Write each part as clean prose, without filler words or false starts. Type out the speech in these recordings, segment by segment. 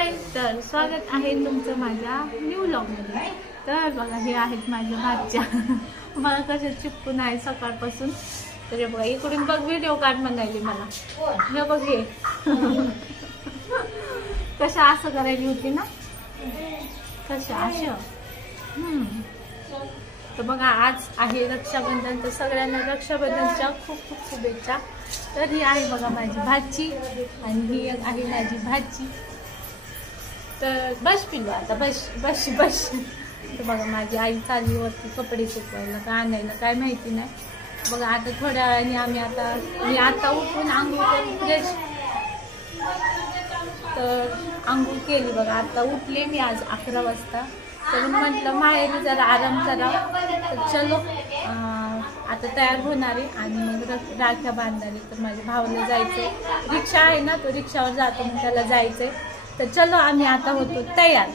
हाय, तर स्वागत आहे तुमचं माझ्या न्यू व्लॉगमध्ये। तर बघा हे आहेत माझ्या भाच्या, मला कशा चिपकून आहे सकाळपासून। तर बघा इकडून बघ व्हिडिओ काढ म्हणाली मला, हे बघ हे कशा असं करायची होती ना, कशा अशा। तर बघा आज आहे रक्षाबंधन, तर सगळ्यांना रक्षाबंधनच्या खूप खूप शुभेच्छा। तर ही आहे बघा माझी भाची आणि ही आहे माझी भाची। तर बस पिल्लू आता बस बस बस। तर बघा माझी आई चालली वरती कपडे सुकवायला का आणायला काय माहिती नाही। बघा आता थोड्या वेळाने मी आता उठून आंघोळ करून फ्रेश, तर आंघोळ केली बघा। आता उठले मी आज 11 वाजता, तर म्हटलं माहेरी जरा आराम करा। तर चलो आता तयार होणारे आणि मग राख्या बांधणारे। तर माझ्या भावाला जायचंय, रिक्षा आहे ना तो रिक्षावर जातो मग त्याला जायचंय। तर चलो आम्ही आता होतो तयार।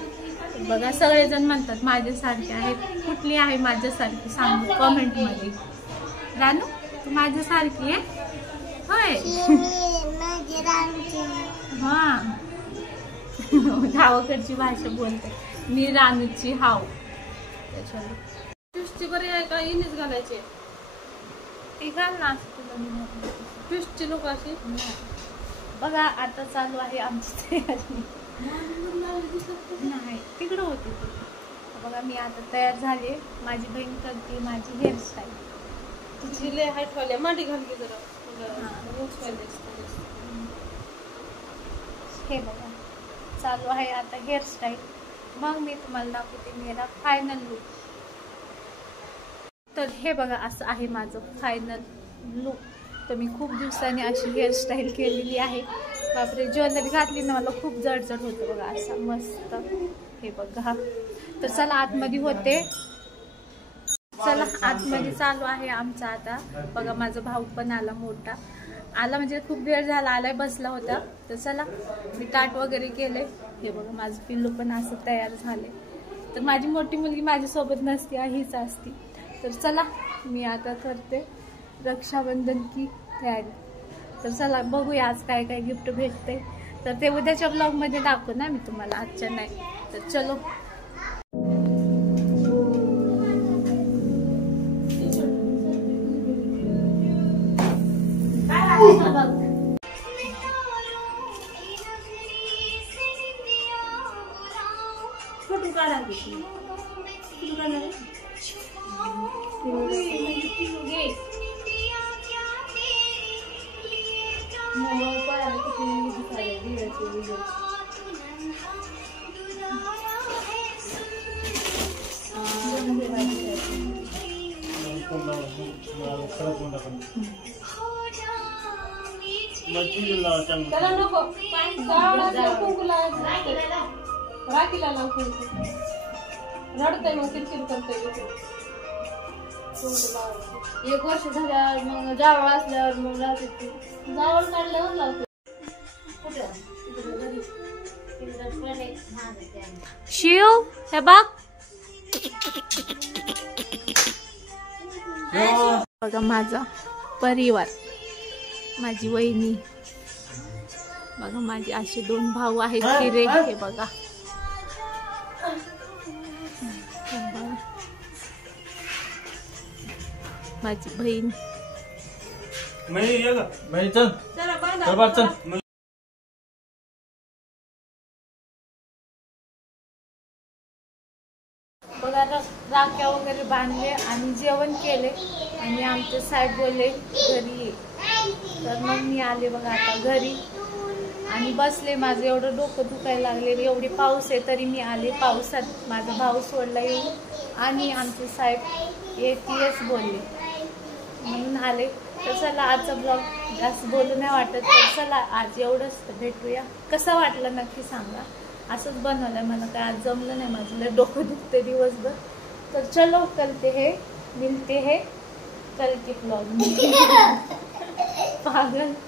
बघा सगळेजण म्हणतात माझ्यासारखे आहेत, कुठली आहे माझ्यासारखी सांगू कमेंट मध्ये। रानू तू माझ्यासारखी आहे होय? हा गावाकडची भाषा बोलते मी, रानूची हाव। फिशची बरी आहे का इनीच घालायचे? ती घाल ना तुला फिशची लोक अशी। बघा आता चालू आहे आमची तयारी। नाही तिकडं होती ती। बघा मी आता तयार झाले, माझी बहीण करते माझी हेअरस्टाईल। तुझी लय हाईट वाली मांडी घाल की जरा, हे बघा चालू आहे आता हेअरस्टाईल, मग मी तुम्हाला दाखवते मेरा फायनल लुक। तर हे बघा असं आहे माझं फायनल लुक। तर मी खूप दिवसांनी अशी हेअरस्टाईल केलेली आहे। बापरे ज्वेलरी घातली ना मला खूप जड होतं बघा असं मस्त। हे बघा तर चला आतमध्ये होते, चला आतमध्ये चालू आहे आमचा आता। बघा माझा भाऊ पण आला, मोठा आला म्हणजे खूप वेळ झाला आलाय, बसला होता। तर चला मी ताट वगैरे केले। हे बघा माझं पिल्लू पण असं तयार झाले। तर माझी मोठी मुलगी माझ्यासोबत नसते, हीच असती। तर चला मी आता करते रक्षाबंधन की तयारी। तर चला बघूया आज काय काय गिफ्ट भेटते। तर ते उद्याच्या ब्लॉग मध्ये दाखवू ना मी तुम्हाला, आजच्या नाही। तर चलो त्याला नको राखीला लाव कुंकू, रडतय मग किरकिर करतय। 1 वर्ष झाल्यावर मग जावळ असल्यावर मग राहते, जावळ काढल्यावर लावते। शिव हे बघ बघा माझा परिवार, माझी वहिनी बघा, माझे असे 2 भाऊ आहेत हिरे। हे बघा माझी बहीण। बघा राख्या वगैरे बांधले आणि जेवण केले आणि आमचे साहेब बोलले घरी ये। तर मग मी आले बघा आता घरी आणि बसले। माझं एवढं डोकं दुखायला लागले, एवढी पाऊस आहे तरी मी आले। पावसात माझा भाऊ सोडला येऊन आणि आमचे साहेब येस बोलले म्हणून आले। तर चला आजचा ब्लॉग जास्त बोलू नाही वाटत, तर चला आज एवढंच भेटूया। कसा वाटला नक्की सांगा, असंच बनवलंय मला, काय आज जमलं नाही, माझं डोकं दुखते दिवसभर। तर चलो मिलते हैं कल के ब्लॉग में। पागल।